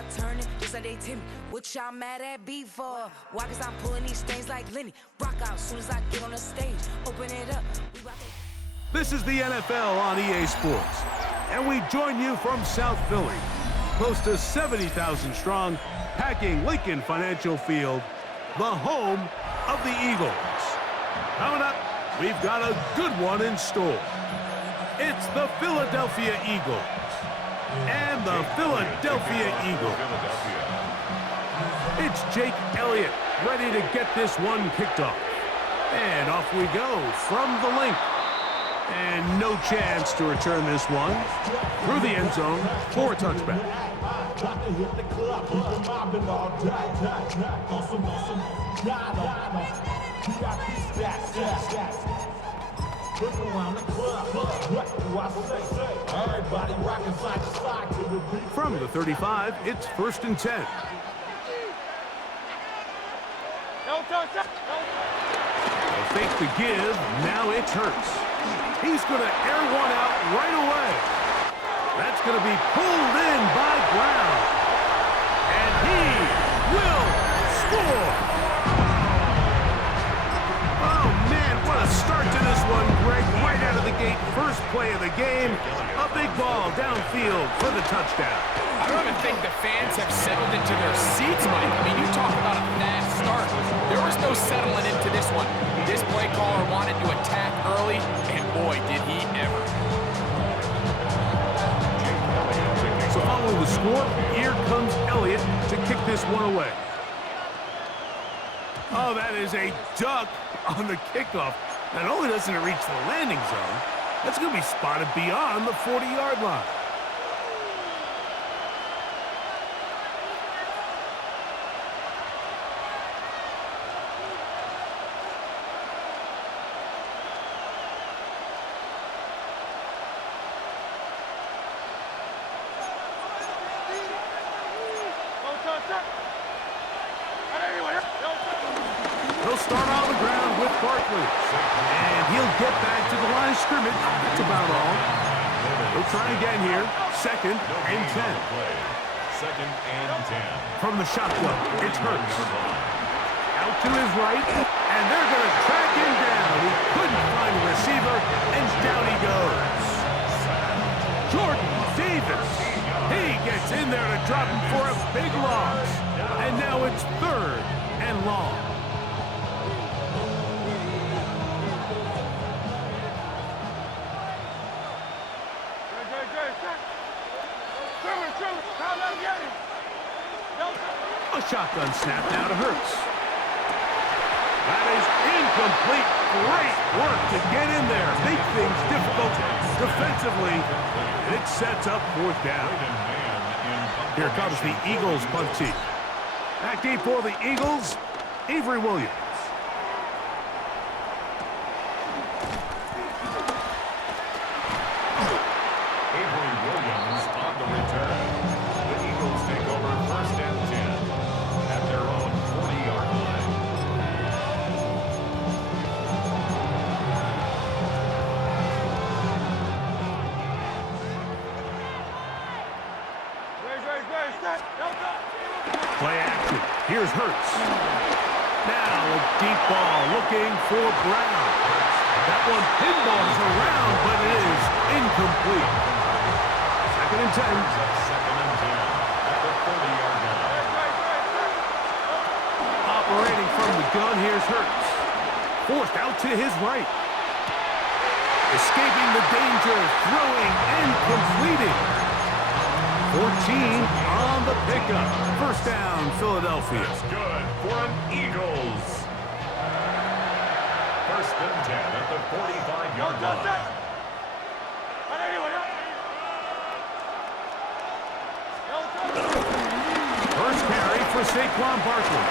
start turning, just like they timid. What y'all mad at B for? Why? Cause I'm pulling these things like Lenny. Rock out soon as I get on the stage. Open it up. This is the NFL on EA Sports, and we join you from South Philly, close to 70,000 strong, packing Lincoln Financial Field, the home of the Eagles. Coming up, we've got a good one in store. It's the Philadelphia Eagles and the Philadelphia Eagles. It's Jake Elliott ready to get this one kicked off. And off we go from the link. And no chance to return this one through the end zone for a touchback. From the 35, it's 1st and 10. A fake to give, now it's Hurts. He's going to air one out right away. That's going to be pulled in by Brown. And he will score. Oh, man, what a start to this one, Greg. Right out of the gate, first play of the game. A big ball downfield for the touchdown. I don't even think the fans have settled into their seats, Mike. I mean, you talk about a fast start. There was no settling into this one. This play caller wanted to attack early, and boy, did he ever. So following the score, here comes Elliott to kick this one away. Oh, that is a duck on the kickoff. Not only doesn't it reach the landing zone, that's going to be spotted beyond the 40-yard line. He'll start on the ground with Barkley. And he'll get back to the line of scrimmage. That's about all. He'll try again here. 2nd and 10. 2nd and 10. From the shotgun, it's Hurts. Out to his right, and they're going to track him down. He couldn't find a receiver, and down he goes. Jordan Davis. He gets in there to drop him for a big loss. And now it's 3rd and long. A shotgun snap now to Hurts. That is incomplete. Great work to get in there. Make things difficult defensively. And it sets up 4th down. Here comes the Eagles punt team. Back deep for the Eagles, Avery Williams. Avery Williams on the return. The Eagles take over 1st and 10 at their own 40-yard line. Play action. Here's Hurts. Now a deep ball looking for Brown. That one pinballs around, but it is incomplete. 2nd and 10. 2nd and 10 at the 40-yard line. Operating from the gun, here's Hurts. Forced out to his right. Escaping the danger, throwing and completing. 14 on the pickup. 1st down, Philadelphia. That's good for an Eagles. 1st and 10 at the 45-yard line. First carry for Saquon Barkley.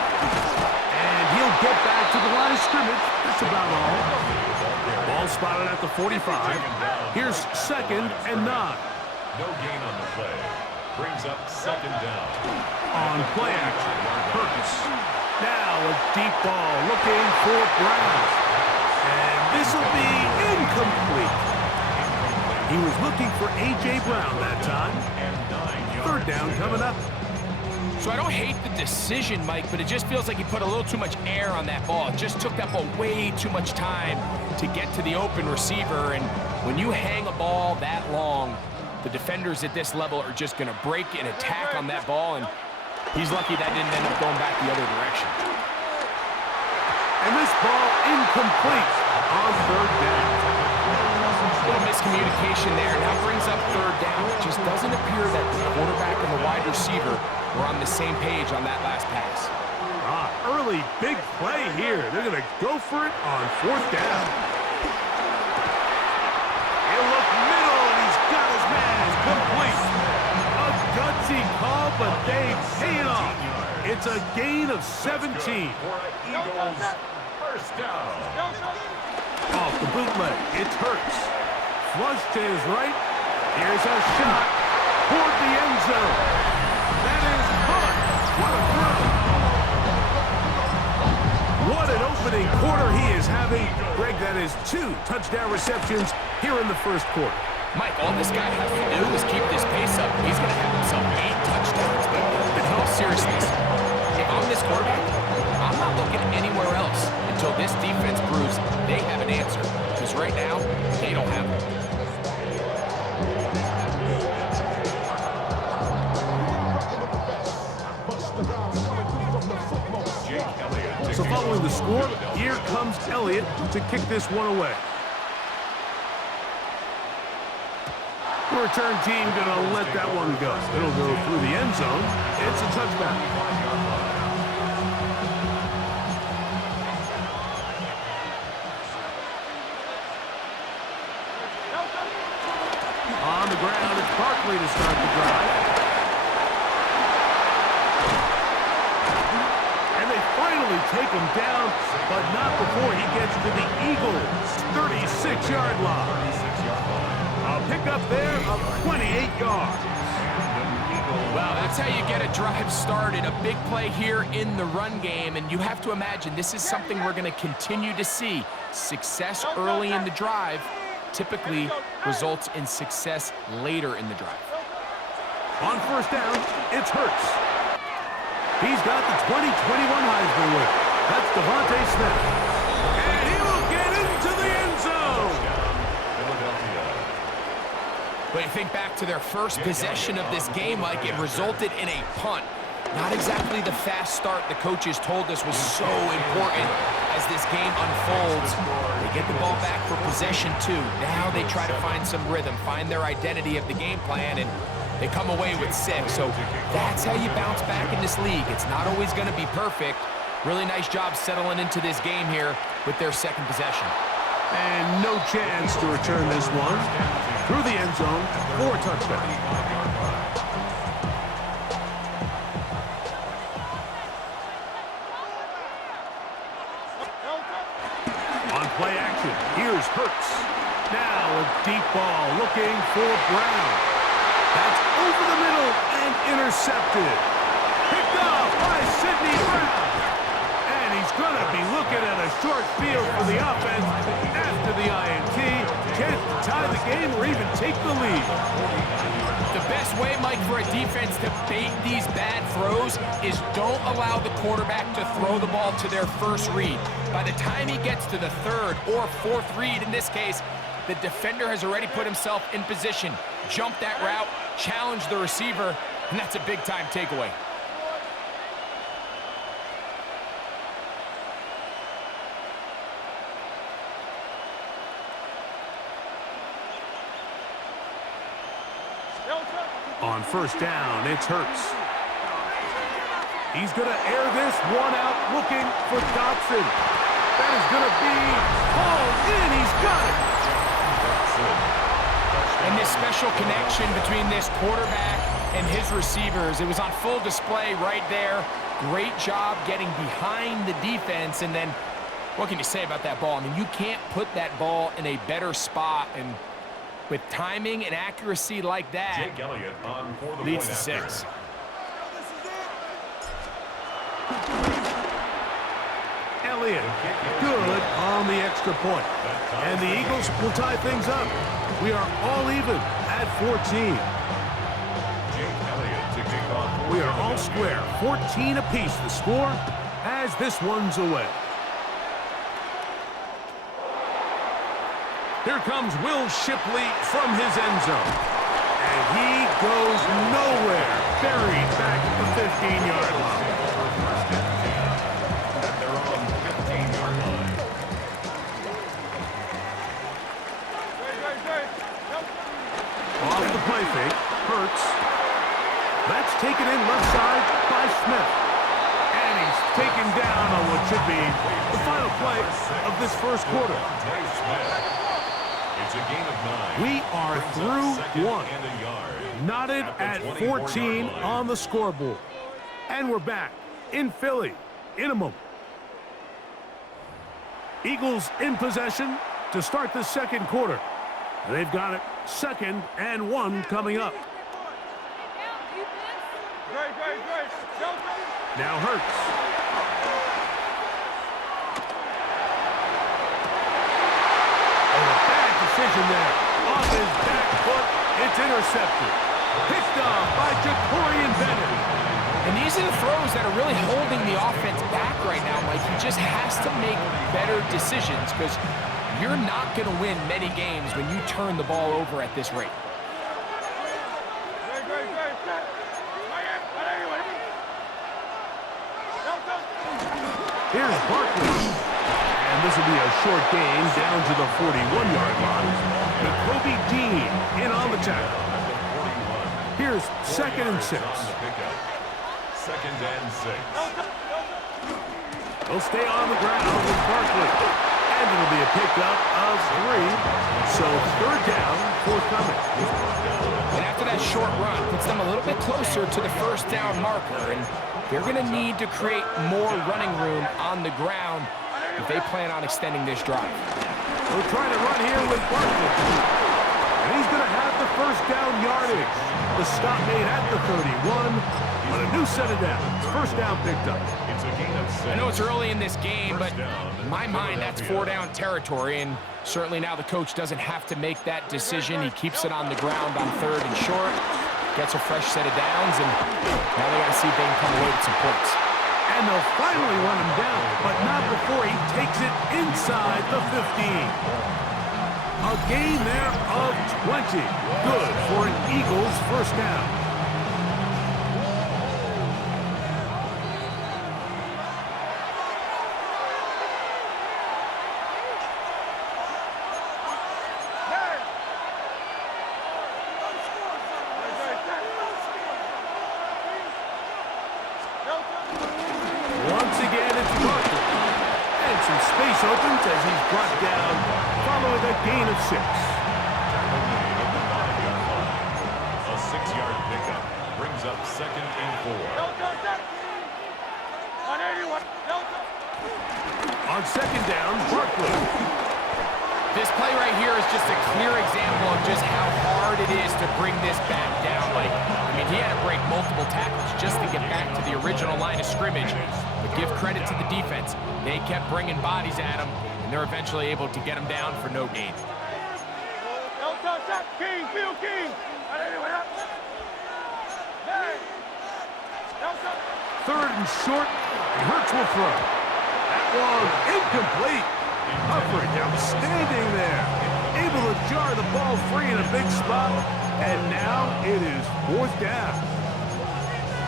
And he'll get back to the line of scrimmage. That's about all. Ball spotted at the 45. Here's 2nd and 9. No gain on the play. Brings up 2nd down. On play action, Hurts. Now a deep ball looking for Brown. And this will be incomplete. He was looking for A.J. Brown that time. 3rd down coming up. So I don't hate the decision, Mike, but it just feels like he put a little too much air on that ball. It just took that ball way too much time to get to the open receiver. And when you hang a ball that long, the defenders at this level are just going to break and attack on that ball. And he's lucky that didn't end up going back the other direction. And this ball incomplete on third down. A little miscommunication there. Now brings up third down. It just doesn't appear that the quarterback and the wide receiver were on the same page on that last pass. Early big play here. They're going to go for it on fourth down. He'll look middle, and he's got his man complete. A gutsy call, but they pay it off. It's a gain of 17. Eagles, first down. Off the bootleg, it's Hurts. Flush to his right. Here's a shot toward the end zone. That is Hunt. What a throw. What an opening quarter he is having. Greg, that is 2 touchdown receptions here in the first quarter. Mike, all this guy has to do is keep this pace up. He's going to have himself 8 touchdowns. But in all seriousness, if I'm this quarterback, I'm not looking anywhere else until this defense proves they have an answer. Because right now, they don't have one. So following the score, here comes Elliott to kick this one away. The return team going to let that one go. It'll go through the end zone. It's a touchback. On the ground, it's Barkley to start the drive. And they finally take him down, but not before he gets to the Eagles' 36-yard line. A pickup there of 28 yards. Well, that's how you get a drive started. A big play here in the run game, and you have to imagine this is something we're going to continue to see. Success early in the drive typically results in success later in the drive. On first down, it's Hurts. He's got the 2021 Heisman winner. That's Devontae Smith. And he will get into the end zone. But you think back to their first possession of this game, Mike, it resulted in a punt. Not exactly the fast start the coaches told us was so important as this game unfolds. They get the ball back for possession 2. Now they try to find some rhythm, find their identity of the game plan, and they come away with 6. So that's how you bounce back in this league. It's not always going to be perfect. Really nice job settling into this game here with their second possession. And no chance to return this one. Through the end zone for a touchdown. On play action, here's Hurts. Now a deep ball looking for Brown. That's over the middle and intercepted. Picked off by Sidney Brown. And he's going to be looking at a short field for the offense after the INT. Chance to tie the game or even take the lead. The best way, Mike, for a defense to bait these bad throws is don't allow the quarterback to throw the ball to their first read. By the time he gets to the third or fourth read, in this case, the defender has already put himself in position, jump that route, challenge the receiver, and that's a big-time takeaway. On first down, it's Hurts. He's going to air this one out, looking for Dobson. That is going to be hauled in. He's got it. And this special connection between this quarterback and his receivers, it was on full display right there. Great job getting behind the defense. And then, what can you say about that ball? I mean, you can't put that ball in a better spot. And with timing and accuracy like that, Jake Elliott on for the leads to point after. 6. Elliott, good on the extra point. And the Eagles will tie things up. We are all even at 14. Jake Elliott to kick off. We we are all square. 14 apiece the score as this one's away. Here comes Will Shipley from his end zone. And he goes nowhere. Buried back at the 15-yard line. At their own 15-yard line. Off the play fake, Hurts. That's taken in left side by Smith. And he's taken down on what should be the final play of this first quarter. It's a gain of 9. We are through one. And a yard. Knotted at 14 on the scoreboard. And we're back in Philly in a moment. Eagles in possession to start the second quarter. And they've got it 2nd and 1 coming up. Now Hurts. Oh, a bad decision there. Off his back foot, it's intercepted. Picked off by Jacorian Bennett. And these are the throws that are really holding the offense back right now, Mike. He just has to make better decisions because you're not going to win many games when you turn the ball over at this rate. Here's Barkley. And this will be a short gain down to the 41-yard line. Nakobe Dean in on the tackle. Here's 2nd and 6. 2nd and 6. He'll stay on the ground with Barkley. And it'll be a pickup of 3. So 3rd down, forthcoming. And after that short run, puts them a little bit closer to the 1st down marker. And they're going to need to create more running room on the ground if they plan on extending this drive. We'll try to run here with Barkley. And he's going to have the 1st down yardage. The stop made at the 31, but a new set of downs. 1st down picked up. It's a gain of 6. I know it's early in this game, but in my mind, that's 4-down territory, and certainly now the coach doesn't have to make that decision. He keeps it on the ground on 3rd and short, gets a fresh set of downs, and now they got to see if they can come away with some points. And they'll finally run him down, but not before he takes it inside the 15. A gain there of 20. Good for an Eagles 1st down. Once again, it's Barkley. And some space opens as he's brought down following a gain of 6. A 6-yard pickup brings up 2nd and 4. On 2nd down, Barkley. This play right here is just a clear example of just how hard it is to bring this back down. Like, I mean, he had to break multiple tackles just to get back to the original line of scrimmage. But give credit to the defense. They kept bringing bodies at him, and they're eventually able to get him down for no gain. Third and short, and Hurts will throw. That one incomplete. Coverage outstanding there. Able to jar the ball free in a big spot, and now it is 4th down.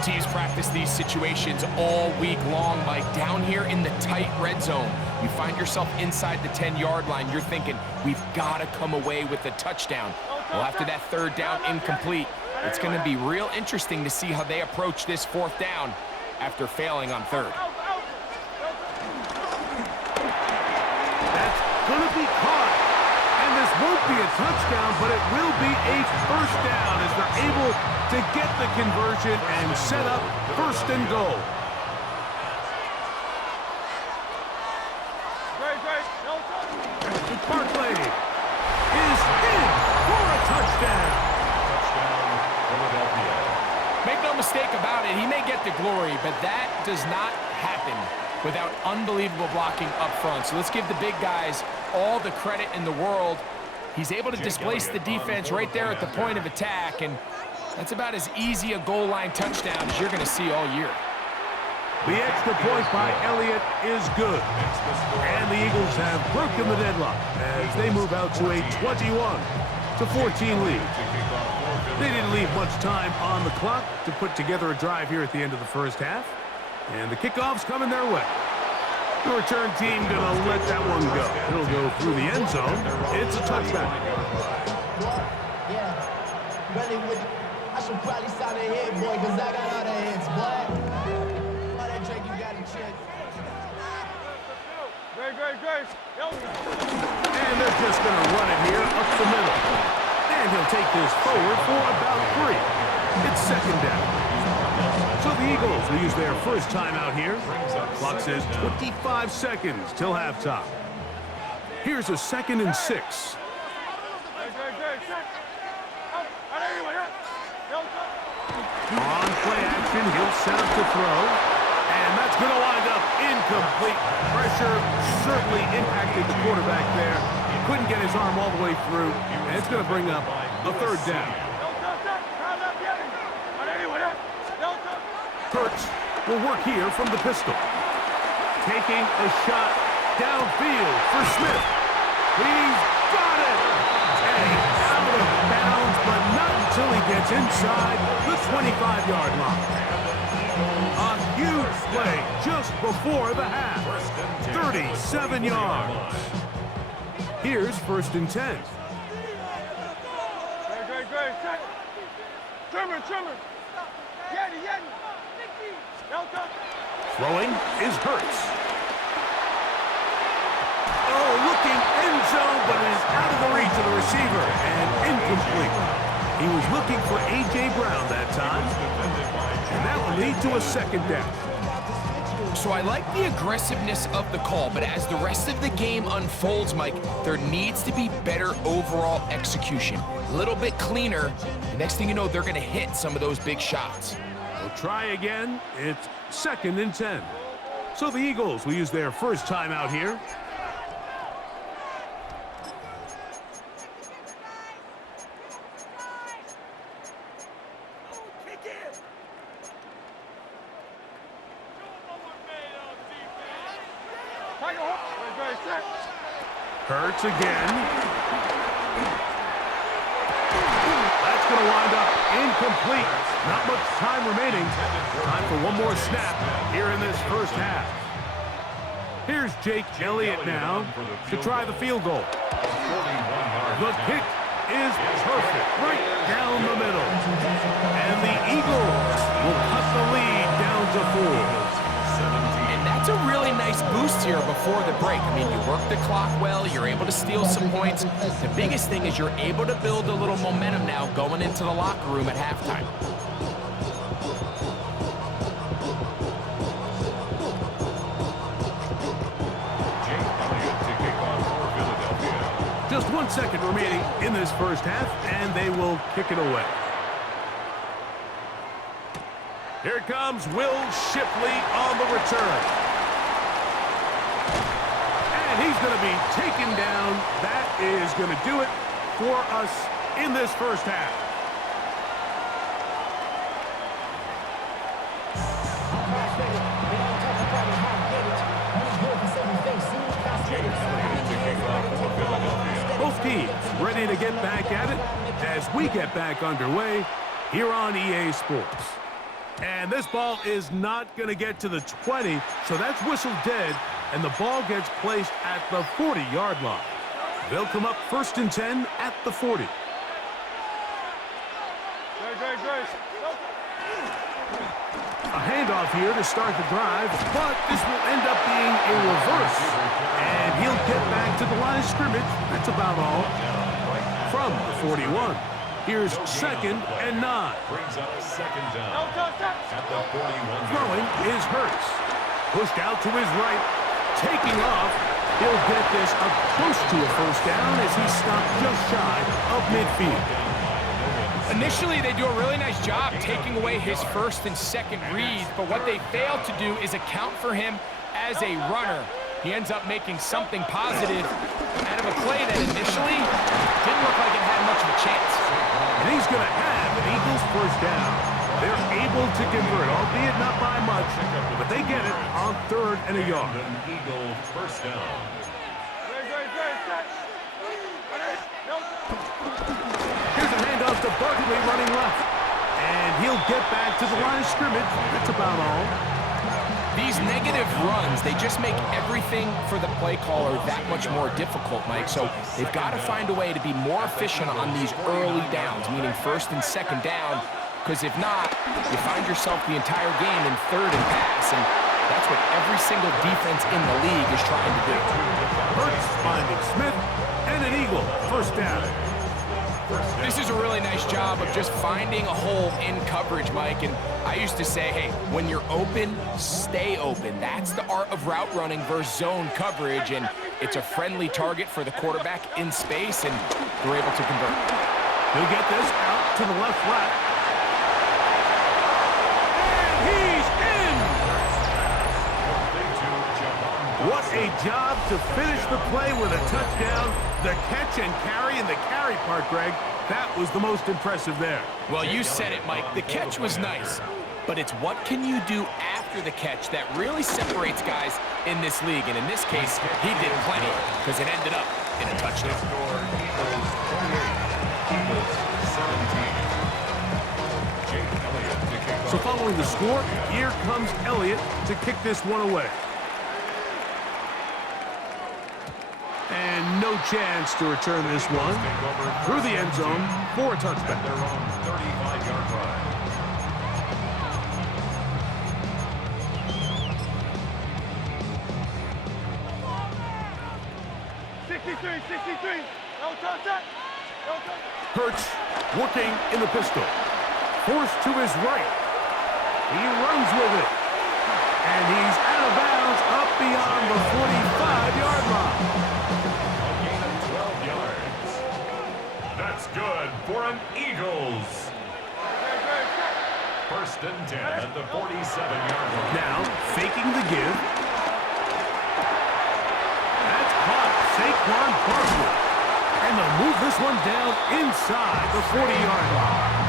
Teams practice these situations all week long, Mike. Down here in the tight red zone, you find yourself inside the 10-yard line. You're thinking, we've got to come away with a touchdown. Well, after that 3rd down incomplete, it's going to be real interesting to see how they approach this 4th down after failing on 3rd. That's going to be caught. And this won't be a touchdown, but it will be a 1st down as they're able to get the conversion and set up 1st and goal. Barkley is in for a touchdown. Touchdown, Philadelphia. Make no mistake about it, he may get the glory, but that does not happen without unbelievable blocking up front. So let's give the big guys all the credit in the world. He's able to displace the defense right there at the point of attack, and That's about as easy a goal line touchdown as you're going to see all year. The extra point by Elliott is good. And the Eagles have broken the deadlock as they move out to a 21-14 lead. They didn't leave much time on the clock to put together a drive here at the end of the first half. And the kickoff's coming their way. The return team gonna let that one go. It'll go through the end zone. It's a touchback. Yeah, really with it. I should probably sign a hit, boy, because I got all the hits, boy. All that drink you got to check. And they're just gonna run it here up the middle. And he'll take this forward for about 3. It's second down. So the Eagles will use their first timeout here. Clock says 25 seconds till halftime. Here's a 2nd and 6. On play action, he'll set up to throw. And that's going to wind up incomplete. Pressure certainly impacted the quarterback there. Couldn't get his arm all the way through. And it's going to bring up a 3rd down. Hurts will work here from the pistol. Taking a shot downfield for Smith. He's got it! And he's out of bounds, but not until he gets inside the 25-yard line. A huge play just before the half. 37 yards. Here's 1st and 10. Throwing is Hurts. Oh, looking end zone, but it is out of the reach of the receiver and incomplete. He was looking for A.J. Brown that time, and that will lead to a 2nd down. So I like the aggressiveness of the call, but as the rest of the game unfolds, Mike, there needs to be better overall execution. A little bit cleaner. The next thing you know, they're going to hit some of those big shots. We'll try again. It's 2nd and 10. So the Eagles will use their first timeout here. Hurts again. That's going to wind up incomplete. Not much time remaining. Time for one more snap here in this first half. Here's Jake Elliott now to try the field goal. The kick is perfect, right down the middle. And the Eagles will cut the lead down to 4. That's a really nice boost here before the break. I mean, you work the clock well, you're able to steal some points. The biggest thing is you're able to build a little momentum now going into the locker room at halftime. Just 1 second remaining in this first half, and they will kick it away. Here comes Will Shipley on the return. And he's going to be taken down. That is going to do it for us in this first half. Both teams ready to get back at it as we get back underway here on EA Sports. And this ball is not going to get to the 20, so that's whistled dead, and the ball gets placed at the 40-yard line. They'll come up 1st and 10 at the 40. A handoff here to start the drive, but this will end up being a reverse. And he'll get back to the line of scrimmage. That's about all. From the 41. Here's 2nd and 9. Brings up 2nd down at the 41. Throwing is Hurts. Pushed out to his right. Taking off. He'll get this up close to a 1st down as he stopped just shy of midfield. Initially, they do a really nice job taking away his 1st and 2nd reads, but what they fail to do is account for him as a runner. He ends up making something positive out of a play that initially didn't look like it had much of a chance. And he's going to have an Eagles first down. They're able to convert, albeit not by much, but they get it on 3rd and a yard. An Eagle first down. Here's a handoff to Barkley running left. And he'll get back to the line of scrimmage. That's about all. These negative runs, they just make everything for the play caller that much more difficult, Mike. So they've got to find a way to be more efficient on these early downs, meaning 1st and 2nd down, because if not, you find yourself the entire game in 3rd and pass, and that's what every single defense in the league is trying to do. Hurts finding Smith, and an Eagle first down. This is a really nice job of just finding a hole in coverage, Mike. And I used to say, hey, when you're open, stay open. That's the art of route running versus zone coverage. And it's a friendly target for the quarterback in space, and they're able to convert. He'll get this out to the left flat. And he's in! What a job to finish the play with a touchdown. The catch and carry, and the carry part, Greg, that was the most impressive there. Well, you said it, Mike. The catch was nice, but it's what can you do after the catch that really separates guys in this league. And in this case, he did plenty because it ended up in a touchdown. So following the score, here comes Elliott to kick this one away. And no chance to return this one through the end zone for a touchback. Their own 35-yard line. Hurts working in the pistol. Forced to his right. He runs with it. And he's out of bounds up beyond the 45-yard line. A gain of 12 yards. That's good for an Eagles. 1st and 10 at the 47-yard line. Now, faking the give. That's caught. Saquon Barkley. And they'll move this one down inside the 40-yard line.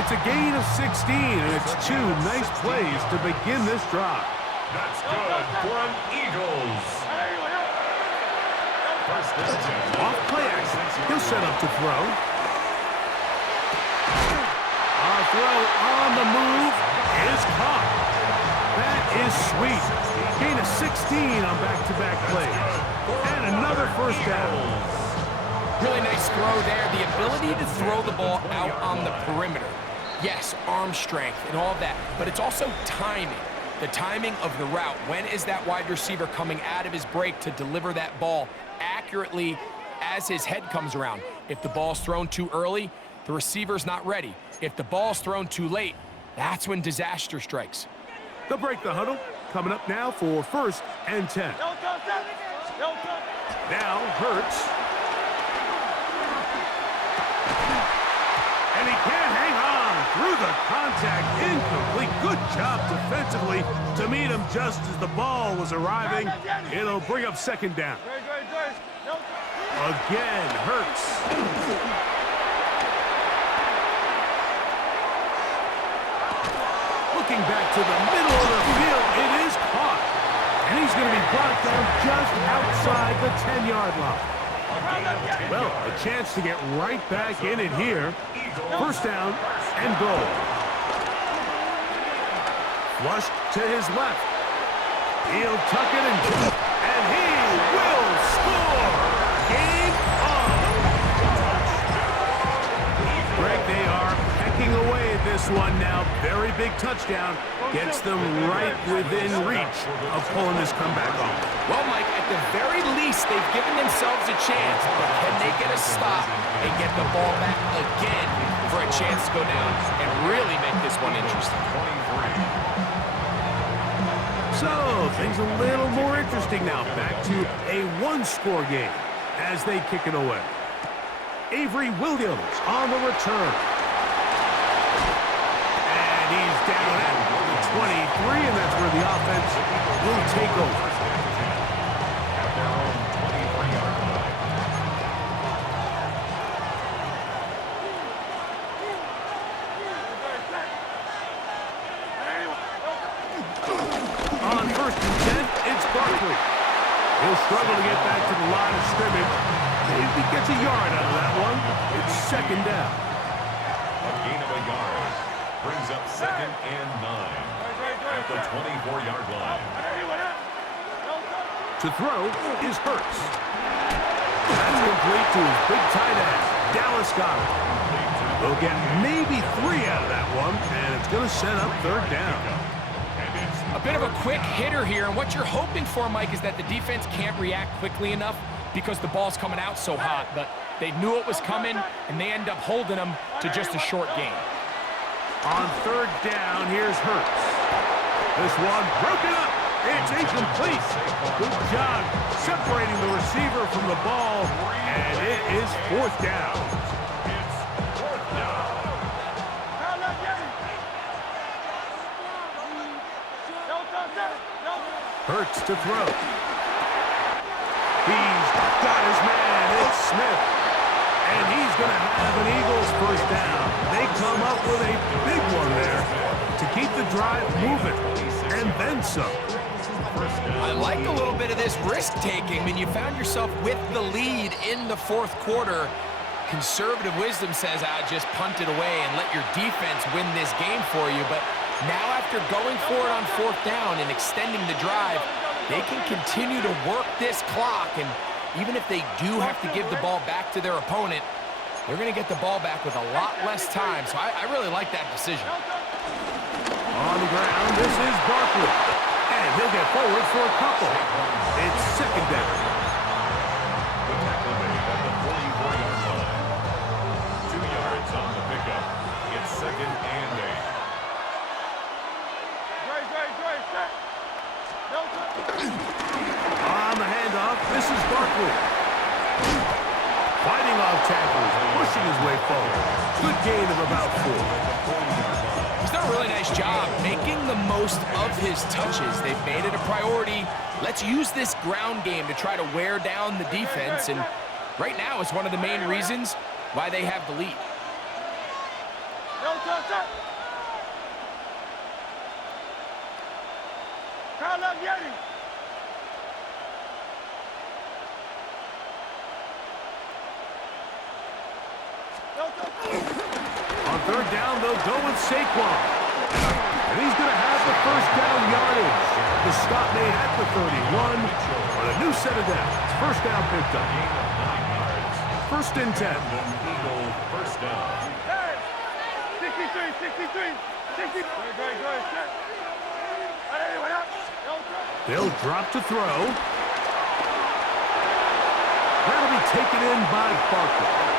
It's a gain of 16, and it's 2 nice plays to begin this drive. That's good for an Eagles. 1st and 10. Off play action. He'll set up to throw. Our throw on the move is caught. That is sweet. Gain of 16 on back-to-back plays. And another first down. Really nice throw there. The ability to throw the ball out on the perimeter. Yes, arm strength and all that, but it's also timing. The timing of the route. When is that wide receiver coming out of his break to deliver that ball accurately as his head comes around? If the ball's thrown too early, the receiver's not ready. If the ball's thrown too late, that's when disaster strikes. They'll break the huddle. Coming up now for 1st and 10. Now Hurts. And he can't hang on through the contact. Incomplete. Good job defensively to meet him just as the ball was arriving. It'll bring up 2nd down. Again, Hurts. Looking back to the middle of the field, it is caught. And he's going to be brought down just outside the 10-yard line. Well, a chance to get right back in it here. 1st down and goal. Flushed to his left. He'll tuck it and he will score. Game on. Greg, they are pecking away at this one now. Very big touchdown. Gets them right within reach of pulling this comeback off. Well, Mike, at the very least, they've given themselves a chance, but can they get a stop and get the ball back again for a chance to go down and really make this one interesting? So, things a little more interesting now. Back to a 1-score game as they kick it away. Avery Williams on the return. And he's down at the 23, and that's where the offense will take over. On 1st and 10, it's Barkley. He'll struggle to get back to the line of scrimmage. Maybe he gets a yard out of that one. It's 2nd down. A gain of a yard brings up 2nd and 9 at the 24-yard line. To throw is Hurts. That's complete to his big tight end, Dallas Goedert. They'll get maybe 3 out of that one, and it's going to set up 3rd down. A bit of a quick hitter here, and what you're hoping for, Mike, is that the defense can't react quickly enough because the ball's coming out so hot, but they knew it was coming, and they end up holding them to just a short gain. On 3rd down, here's Hurts. This one broken up. It's incomplete. Good job separating the receiver from the ball, and it is 4th down. It's 4th down. Hurts to throw. He's got his man. It's Smith. And he's going to have an Eagles 1st down. They come up with a big one there to keep the drive moving, and then some. I like a little bit of this risk-taking. When you found yourself with the lead in the 4th quarter, conservative wisdom says, just punt it away and let your defense win this game for you. But now after going for it on 4th down and extending the drive, they can continue to work this clock. And even if they do have to give the ball back to their opponent, they're going to get the ball back with a lot less time. So I really like that decision. On the ground, this is Barkley. And he'll get forward for a couple. It's 2nd down. The tackle made at the 44-yard line. 2 yards on the pickup. It's 2nd and 8. On the handoff, this is Barkley. Fighting off tackles, pushing his way forward. Good gain of about 4. He's done a really nice job making the most of his touches. They've made it a priority. Let's use this ground game to try to wear down the defense, and right now it's one of the main reasons why they have the lead. On 3rd down, they'll go with Saquon. And he's going to have the 1st down yardage. The stop made at the 31, but a new set of downs. 1st down picked up. 1st and 10. Eagle 1st down. 63. They'll drop to throw. That'll be taken in by Barkley.